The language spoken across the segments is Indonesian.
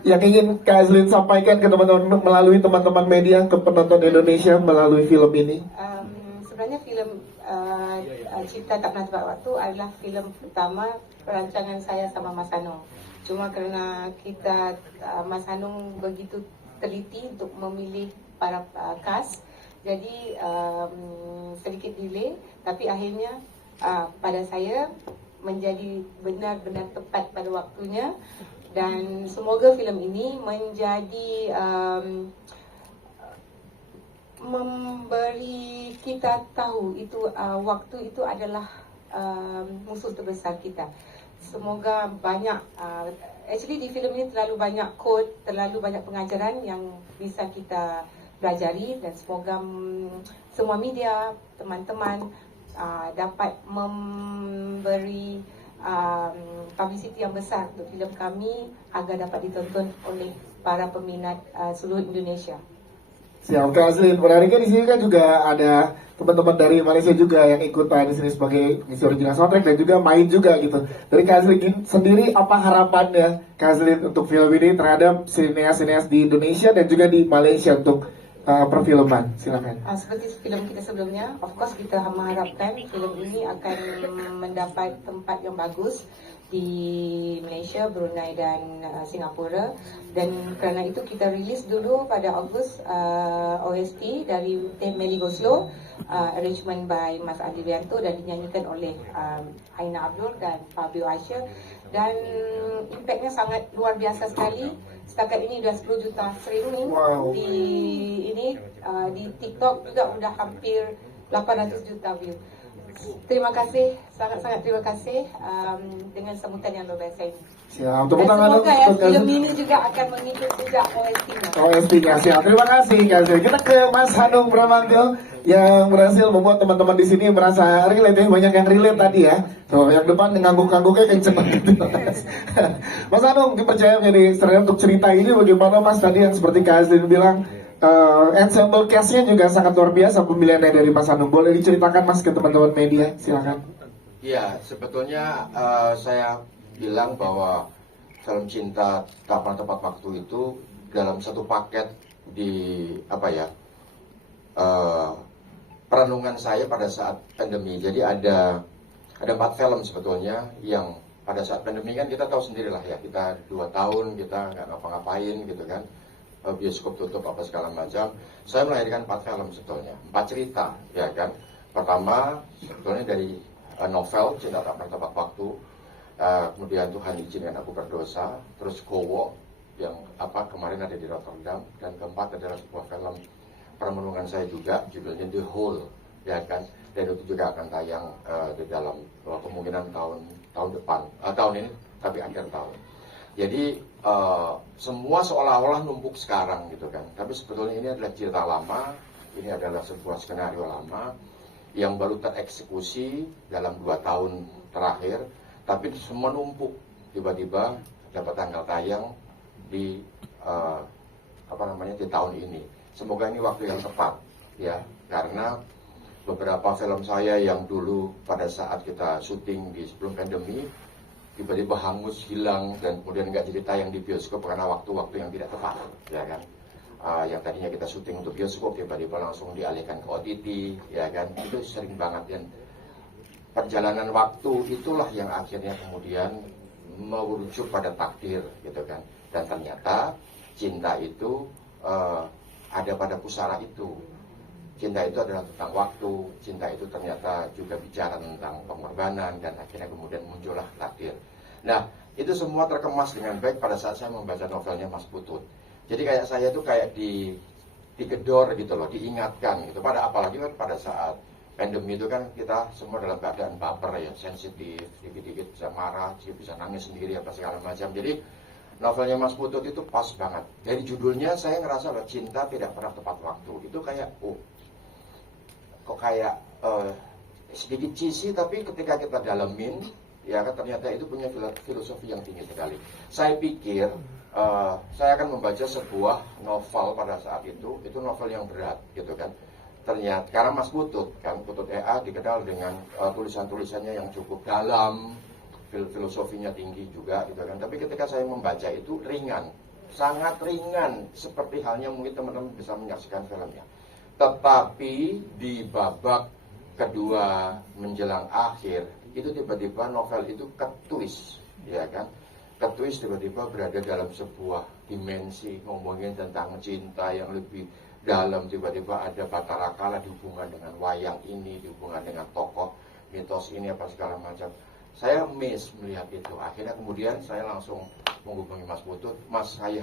Yang ingin Kak Azlin sampaikan ke teman-teman melalui teman-teman media, ke penonton Indonesia melalui film ini? Sebenarnya filem Cinta Tak Pernah Tepat Waktu adalah filem pertama perancangan saya sama Mas Hanung. Cuma kerana Mas Hanung begitu teliti untuk memilih para cast, jadi sedikit delay, tapi akhirnya pada saya menjadi benar-benar tepat pada waktunya. Dan semoga filem ini menjadi memberi kita tahu itu waktu itu adalah musuh terbesar kita. Semoga banyak actually di filem ini terlalu banyak quote, terlalu banyak pengajaran yang bisa kita pelajari, dan semoga semua media, teman-teman dapat memberi publicity yang besar untuk filem kami agar dapat ditonton oleh para peminat seluruh Indonesia. Siap, Kak Azlin. Menariknya di sini kan juga ada teman-teman dari Malaysia juga yang ikutan di sini sebagai ngisi original soundtrack dan juga main juga gitu. Dari Kak Azlin sendiri, apa harapannya Kak Azlin untuk film ini terhadap sineas-sineas di Indonesia dan juga di Malaysia untuk perfilman? Silakan. Seperti film kita sebelumnya, of course kita mengharapkan film ini akan mendapat tempat yang bagus di Malaysia, Brunei dan Singapura. Dan kerana itu kita rilis dulu pada Ogos OST dari Melly Goslow, arrangement by Mas Adrianto dan dinyanyikan oleh Aina Abdul dan Fabio Aisyah. Dan impactnya sangat luar biasa sekali. Setakat ini sudah 10 juta streaming. Wow. Di TikTok juga sudah hampir 800 juta view. Terima kasih, sangat-sangat terima kasih dengan sambutan yang luar biasa ini. Siap, tepuk tangan semoga film ini juga akan mengikut juga OST-nya. OST-nya, siap. Terima kasih Kak Azlin. Kita ke Mas Hanung Bramantyo yang berhasil membuat teman-teman di sini merasa relate. Banyak yang relate tadi ya. Tuh, yang depan ngangguk-ngangguknya kenceng banget. Mas Hanung dipercaya menjadi sutradara untuk cerita ini. Bagaimana Mas tadi yang seperti Kak Azlin bilang, ensemble cast-nya juga sangat luar biasa pemilihannya dari Mas Hanung. Boleh diceritakan Mas ke teman-teman media? Silakan. Ya, sebetulnya saya bilang bahwa film Cinta Tak Pernah Tepat Waktu itu dalam satu paket di perenungan saya pada saat pandemi. Jadi ada 4 film sebetulnya yang pada saat pandemi kan kita tahu sendirilah ya, kita 2 tahun kita nggak ngapa-ngapain gitu kan, bioskop tutup apa segala macam. Saya melahirkan 4 film sebetulnya, 4 cerita ya kan. Pertama sebetulnya dari novel Cinta Tak Pernah Tepat Waktu, kemudian Tuhan Izinkan Aku Berdosa, terus Gowo yang kemarin ada di Rotterdam, dan keempat adalah sebuah film perenungan saya juga judulnya The Hole ya kan, dan itu juga akan tayang di dalam kemungkinan tahun depan, tahun ini tapi akhir tahun. Jadi semua seolah-olah numpuk sekarang gitu kan, tapi sebetulnya ini adalah cerita lama, ini adalah sebuah skenario lama yang baru tereksekusi dalam 2 tahun terakhir, tapi semua numpuk, tiba-tiba dapat tanggal tayang di di tahun ini. Semoga ini waktu yang tepat ya, karena beberapa film saya yang dulu pada saat kita syuting di sebelum pandemi tiba-tiba hangus, hilang, dan kemudian nggak jadi tayang di bioskop karena waktu-waktu yang tidak tepat ya kan. Yang tadinya kita syuting untuk bioskop tiba-tiba langsung dialihkan ke OTT ya kan, itu sering banget. Dan perjalanan waktu itulah yang akhirnya kemudian merujuk pada takdir gitu kan. Dan ternyata cinta itu ada pada pusara itu. Cinta itu adalah tentang waktu, cinta itu ternyata juga bicara tentang pengorbanan, dan akhirnya kemudian muncullah takdir. Nah, itu semua terkemas dengan baik pada saat saya membaca novelnya Mas Putut. Jadi kayak saya tuh kayak digedor gitu loh, diingatkan gitu. Apalagi kan pada saat pandemi itu kan kita semua dalam keadaan baper ya, sensitif, dikit-dikit bisa marah, bisa nangis sendiri apa segala macam. Jadi novelnya Mas Putut itu pas banget. Dari judulnya saya ngerasa bahwa cinta tidak pernah tepat waktu. Itu kayak kok kayak sedikit cheesy, tapi ketika kita dalemin, ya kan ternyata itu punya filosofi yang tinggi sekali. Saya pikir saya akan membaca sebuah novel pada saat itu novel yang berat gitu kan. Ternyata karena Mas Putut kan, Putut EA dikenal dengan tulisan-tulisannya yang cukup dalam, filosofinya tinggi juga gitu kan. Tapi ketika saya membaca itu ringan, sangat ringan, seperti halnya mungkin teman-teman bisa menyaksikan filmnya. Tetapi di babak kedua menjelang akhir itu tiba-tiba novel itu ketwist, ya kan? Ketwist tiba-tiba berada dalam sebuah dimensi ngomongin tentang cinta yang lebih dalam. Tiba-tiba ada Bathara Kala dihubungkan dengan wayang ini, dihubungkan dengan tokoh mitos ini apa segala macam. Saya melihat itu. Akhirnya kemudian saya langsung menghubungi Mas Putut, Mas saya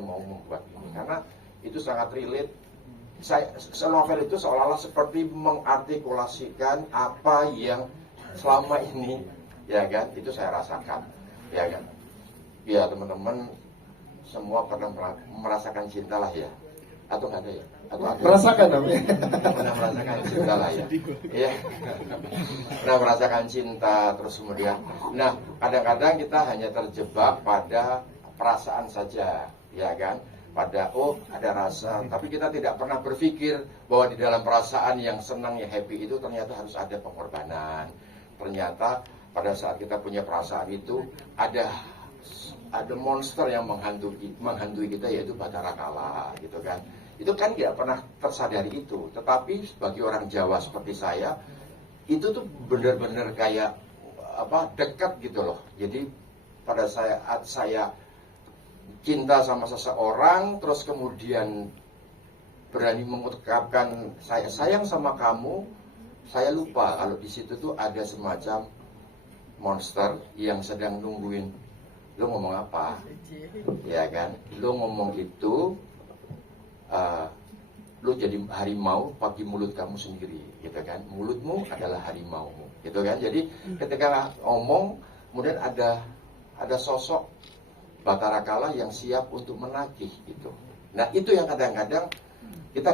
mau membuat ini karena itu sangat relate. Novel itu seolah-olah seperti mengartikulasikan apa yang selama ini, ya kan, itu saya rasakan, ya kan. Ya teman-teman semua pernah merasakan cinta lah ya, atau nggak ada ya? Atau ada? Merasakan dong. Pernah merasakan cinta lah ya, ya. Pernah merasakan cinta terus kemudian. Nah kadang-kadang kita hanya terjebak pada perasaan saja, ya kan. Pada ada rasa, tapi kita tidak pernah berpikir bahwa di dalam perasaan yang senang, yang happy itu ternyata harus ada pengorbanan. Ternyata pada saat kita punya perasaan itu ada monster yang menghantui kita, yaitu Bathara Kala gitu kan. Itu kan tidak pernah tersadari itu. Tetapi bagi orang Jawa seperti saya, itu tuh benar-benar kayak dekat gitu loh. Jadi pada saat saya cinta sama seseorang, terus kemudian berani mengungkapkan saya sayang sama kamu, saya lupa kalau di situ tuh ada semacam monster yang sedang nungguin lo ngomong apa, ya kan? Lo ngomong itu, lo jadi harimau bagi mulut kamu sendiri, gitu kan? Mulutmu adalah harimaumu, gitu kan? Jadi ketika ngomong, kemudian ada sosok Bathara Kala yang siap untuk menagih gitu. Nah itu yang kadang-kadang kita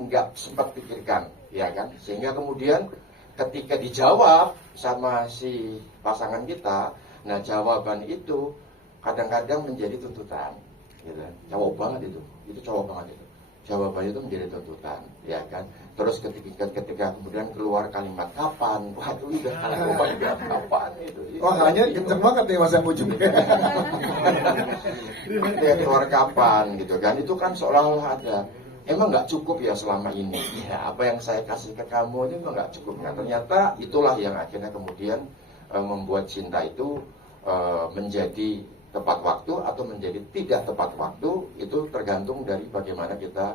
nggak sempat pikirkan, ya kan? Sehingga kemudian ketika dijawab sama si pasangan kita, nah jawaban itu kadang-kadang menjadi tuntutan, gitu. Cowok banget itu cowok banget itu. Jawabannya itu menjadi tuntutan, ya kan? Terus ketika kemudian keluar kalimat kapan, waduh udah kapan itu. Wah hanya kenceng banget nih Mas yang ujung. Ya keluar kapan gitu kan? Itu kan seolah-olah ada. Emang nggak cukup ya selama ini? Ya apa yang saya kasih ke kamu itu nggak cukup. Nah ternyata itulah yang akhirnya kemudian membuat cinta itu menjadi tepat waktu atau menjadi tidak tepat waktu, itu tergantung dari bagaimana kita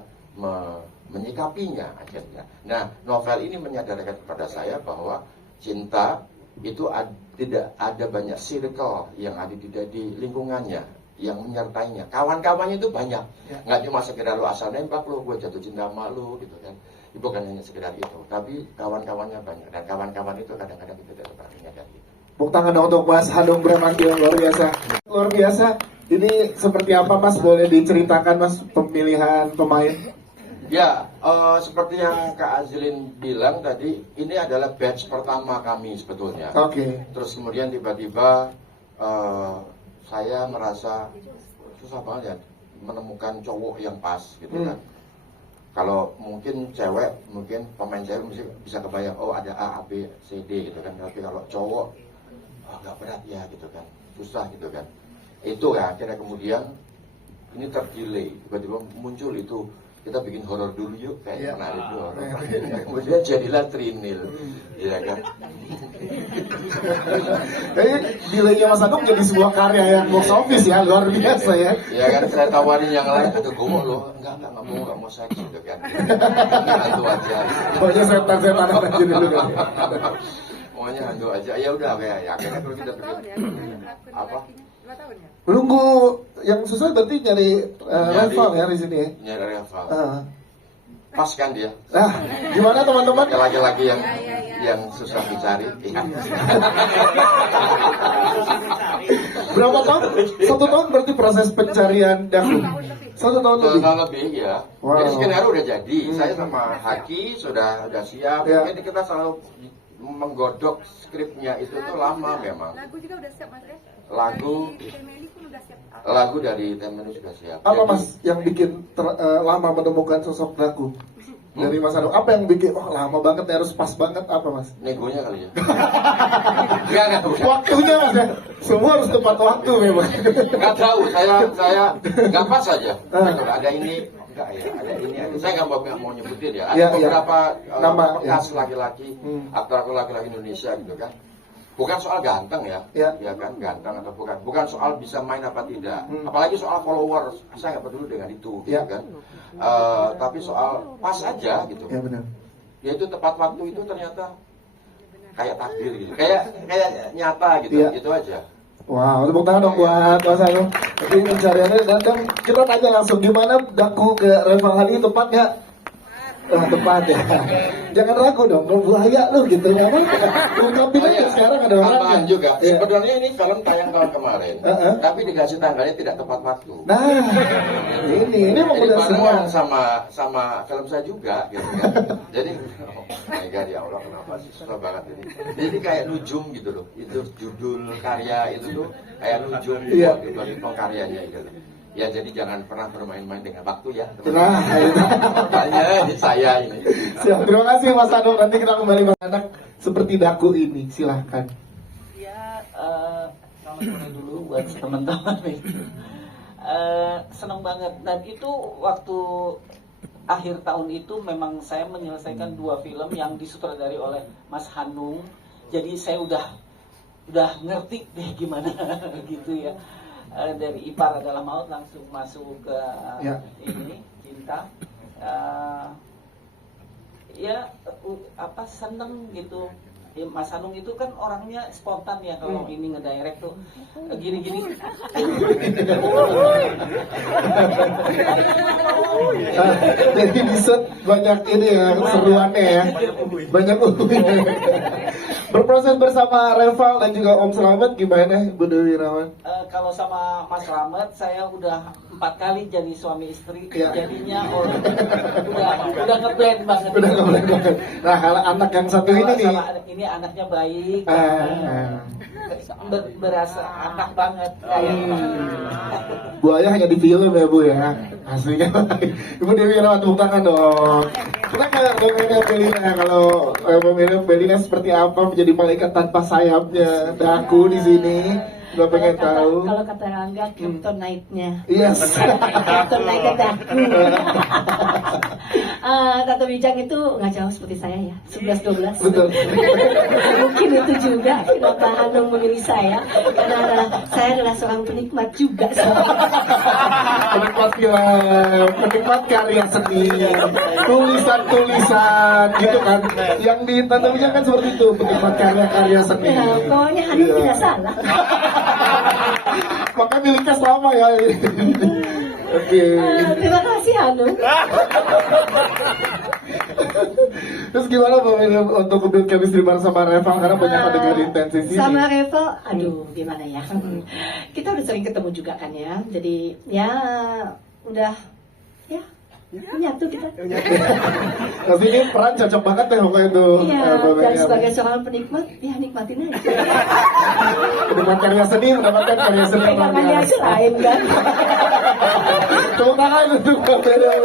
menyikapinya akhirnya. Nah, novel ini menyadarkan kepada saya bahwa cinta itu tidak ada banyak circle yang ada di lingkungannya yang menyertainya. Kawan-kawannya itu banyak, nggak cuma sekedar lu asal nembak lu, gue jatuh cinta sama lu gitu kan. Bukan hanya sekedar itu, tapi kawan-kawannya banyak, dan kawan-kawan itu kadang-kadang kita tidak pernah menyadari. Tepuk tangan dong untuk Mas Hanung Bramantyo, luar biasa. Luar biasa. Ini seperti apa Mas? Boleh diceritakan Mas pemilihan pemain? Ya, seperti yang Kak Azlin bilang tadi, ini adalah batch pertama kami sebetulnya. Oke. Terus kemudian tiba-tiba saya merasa susah banget ya menemukan cowok yang pas gitu kan. Kalau mungkin cewek, mungkin pemain cewek bisa kebayang, ada A, B, C, D gitu kan. Tapi kalau cowok, agak berat ya gitu kan, susah gitu kan. Itu ya akhirnya kemudian ini terdelay, tiba-tiba muncul itu, kita bikin horor dulu yuk, kayak menarik dulu. Kemudian jadilah Trinil, ya kan. Delaynya Mas Hanung jadi sebuah karya yang box office ya, luar biasa ya. Ya kan, saya tawarin yang lain, aduh gue lo, enggak mau seks gitu kan. Hantu aja. Pokoknya setan-setan aja dulu kan. Maunya hantu aja, ya udah kayak ya. Akhirnya kalau kita bikin apa? Nunggu yang susah berarti nyari rival ya di sini ya. Nyari rival. Pas kan dia. Nah, gimana teman-teman? Laki-laki yang susah dicari. Berapa tahun? 1 tahun berarti proses pencarian Daku. 1 tahun lebih. 1 tahun lebih ya. Wow. Jadi skenario udah jadi. Saya sama Haki sudah siap. Ya. Ini kita selalu menggodok skripnya itu tuh lama memang. Lagu juga udah siap Mas. Lagu Di Temeli pun udah siap. lagu dari Temenu sudah siap. Apa Jadi, Mas yang bikin lama menemukan sosok Daku? Dari Mas Hanung, apa yang bikin, wah lama banget harus pas banget apa Mas? negonya kali ya. Enggak, bukan. Waktunya Mas ya, semua harus tepat waktu memang. Nggak tahu, saya nggak pas aja. Ah. Ada ini, enggak ya, ada ini. Saya nggak mau nyebutin ya. Ada Ya, ya. beberapa Nama, bekas ya. laki-laki, Hmm. aktor laki-laki Indonesia gitu kan. Bukan soal ganteng ya, Ya. ya kan, ganteng atau bukan soal bisa main apa tidak, Hmm. apalagi soal followers, saya nggak peduli dengan itu, Ya. gitu kan. Tapi soal pas aja gitu. Ya benar. Yaitu tepat waktu itu ternyata kayak takdir gitu, kayak nyata gitu, Ya. gitu aja. Wow, tepuk tangan dong buat Mas Hanung. Jadi pencariannya dan kita tanya langsung gimana Daku ke Reval Hadi tepat nggak? Wah tepat ya. Jangan ragu dong, buaya lu gitu ya. Ungkapin aja sekarang ada Tambahan orangnya. juga. Iya. Sebenarnya ini film tayang tahun kemarin, tapi dikasih tanggalnya tidak tepat waktu. Nah, ini mau Jadi udah semua. barengan sama film saya juga, gitu kan. Jadi, oh my God, ya Allah kenapa sih susah banget ini. Jadi kayak nujum gitu loh. Itu judul karya itu tuh kayak nujum Iya. dibanding karyanya gitu. Ya jadi jangan pernah bermain-main dengan waktu ya. Nah, itu. Makanya saya ini. Siap. Terima kasih Mas Hanung. Nanti kita kembali Mas anak seperti Daku ini. Silahkan. Ya, selamat sore dulu buat teman-teman nih. Senang banget. Dan itu waktu akhir tahun itu memang saya menyelesaikan 2 film yang disutradari oleh Mas Hanung. Jadi saya udah ngerti deh gimana gitu ya. Dari Ipar Adalah Maut langsung masuk ke Ya. ini Cinta. Seneng gitu. Ya, Mas Hanung itu kan orangnya spontan ya kalau ini ngedirect tuh gini-gini. Jadi bisa banyak ini ya seruannya ya. Banyak Berproses bersama Reval dan juga Om Slamet gimana Bu Dewi Irawan? Kalau sama Mas Slamet saya udah 4 kali jadi suami istri, Ya. jadinya udah ngeblend banget. Udah nggak boleh banget. Nah kalau anak yang satu ini nih, Ini anaknya baik, ah, berasa anak banget kayak. buaya hanya di film ya Bu ya, aslinya. Ibu Dewi Irawan tepuk tangan dong. Kita kayak Bang Belina, kalau Bang Belina seperti apa menjadi malaikat tanpa sayapnya Daku di sini. Gak pengen tahu. Kalau kata Rangga, kryptonite-nya. Yes. Kryptonite Daku. Tato Bijang itu nggak jauh seperti saya ya, 11-12. Betul. Mungkin itu juga kenapa Hanung memilih saya, karena saya adalah seorang penikmat juga. Penikmat film, penikmat karya seni, tulisan-tulisan gitu kan. Yang ditanaminya kan seperti itu, penikmat karya-karya seni. Nah, pokoknya Hanung Iya. tidak salah. Maka miliknya sama ya. Oke. Terima kasih Hanung. Terus gimana Mbak Miriam untuk build chemistry bareng sama Reval karena banyak adegan intensi sini. Sama Revo, aduh gimana ya. Kita udah sering ketemu juga kan ya. Jadi ya udah ya menyatu kita. Terus ini peran cocok banget deh pokoknya tuh. Iya, Mbak dan Miriam. sebagai seorang penikmat, ya nikmatin aja. Penikmat karya seni mendapatkan karya seni yang luar Pegangannya biasa. lain kan. Tepuk tangan untuk Mbak Miriam.